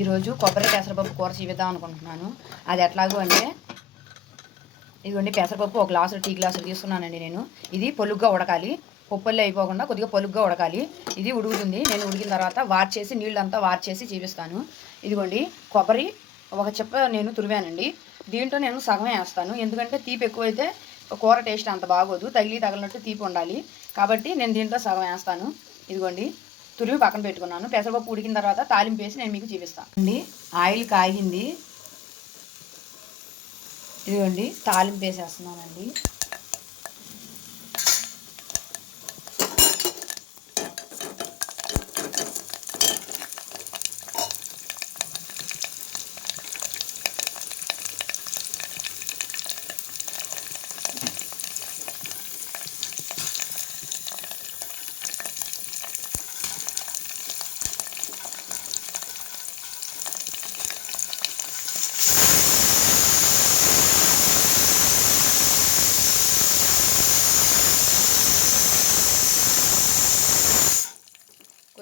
ఈరోజు కొబ్బరి పెసరపప్పు కూర చేద్దాం అనుకుంటున్నాను. అది ఎట్లాగో అంటే ఇదిగోండి పెసరపప్పు ఒక గ్లాసు టీ గ్లాసులు తీసుకున్నానండి నేను. ఇది పొలుగ్గా ఉడకాలి. పొప్పల్లో అయిపోకుండా కొద్దిగా పొలుగ్గా ఉడకాలి. ఇది ఉడుకుతుంది. నేను ఉడికిన తర్వాత వార్చేసి నీళ్ళంతా వార్చేసి చూపిస్తాను. ఇదిగోండి కొబ్బరి ఒక చెప్ప నేను తురివానండి. దీంట్లో నేను సగమే వేస్తాను. ఎందుకంటే తీపి ఎక్కువైతే కూర టేస్ట్ అంత బాగోదు. తగిలి తగిలినట్టు తీపి ఉండాలి. కాబట్టి నేను దీంట్లో సగం వేస్తాను. ఇదిగోండి తురిమి పక్కన పెట్టుకున్నాను. పెసరపప్పు ఉడికిన తర్వాత తాలింపు వేసి నేను మీకు చూపిస్తాను అండి ఆయిల్ కాగింది. ఇదిగోండి తాలింపు వేసేస్తున్నానండి.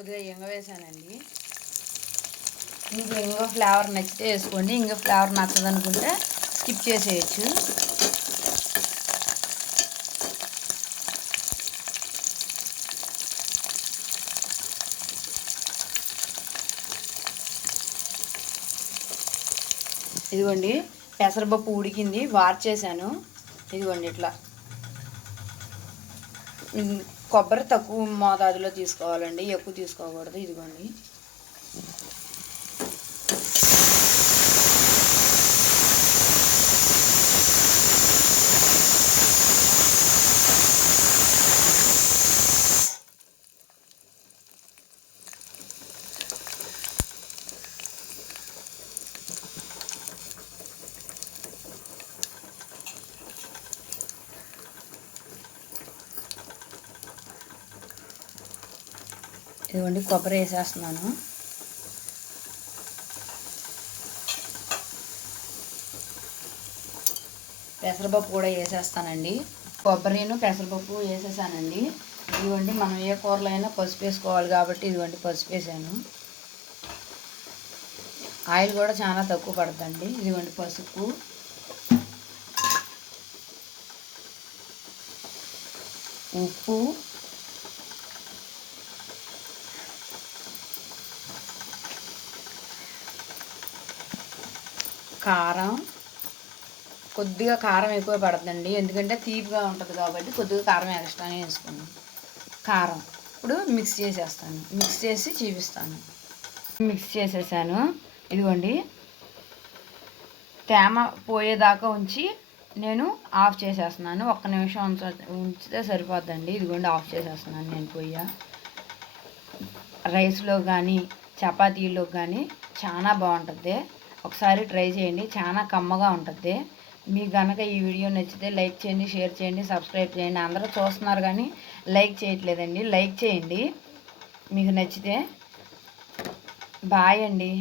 కొద్దిగా ఇంగ వేసానండి. మీకు ఇంగ ఫ్లేవర్ నచ్చితే వేసుకోండి. ఇంగ ఫ్లేవర్ నచ్చదు అనుకుంటే స్కిప్ చేసేయచ్చు. ఇదిగోండి పెసరపప్పు ఉడికింది. వార్చేసాను ఇదిగోండి ఇట్లా. కొబ్బరి తక్కువ మోతాదులో తీసుకోవాలండి ఎక్కువ తీసుకోకూడదు ఇదిగోండి. ఇదిగోండి కొబ్బరి వేసేస్తున్నాను. పెసరపప్పు కూడా వేసేస్తానండి. కొబ్బరిను పెసరపప్పు వేసేసానండి. ఇదిగోండి మనం ఏ కూరలో అయినా పసుపు వేసుకోవాలి కాబట్టి ఇదిగోండి పసుపు వేసాను. ఆయిల్ కూడా చాలా తక్కువ పడుతుంది ఇదిగోండి పసుపు. ఉప్పు. కారం. కొద్దిగా కారం ఎక్కువ పడుతుందండి ఎందుకంటే తీపిగా ఉంటుంది కాబట్టి కొద్దిగా కారం ఎక్స్ట్రానే వేసుకున్నాను కారం. ఇప్పుడు మిక్స్ చేసేస్తాను. మిక్స్ చేసి చూపిస్తాను. మిక్స్ చేసేసాను. ఇదిగోండి. తేమ పోయేదాకా ఉంచి నేను ఆఫ్ చేసేస్తున్నాను. ఒక్క నిమిషం ఉంచ ఉంచితే సరిపోద్దండి. ఇదిగోండి ఆఫ్ చేసేస్తున్నాను నేను పొయ్య. రైస్లో కానీ చపాతీలో కానీ చాలా బాగుంటుంది. ఒకసారి ట్రై చేయండి. చాలా కమ్మగా ఉంటుంది. మీకు కనుక ఈ వీడియో నచ్చితే లైక్ చేయండి షేర్ చేయండి సబ్స్క్రైబ్ చేయండి. అందరూ చూస్తున్నారు కానీ లైక్ చేయట్లేదండి. లైక్ చేయండి. మీకు నచ్చితే బాయ్ అండి.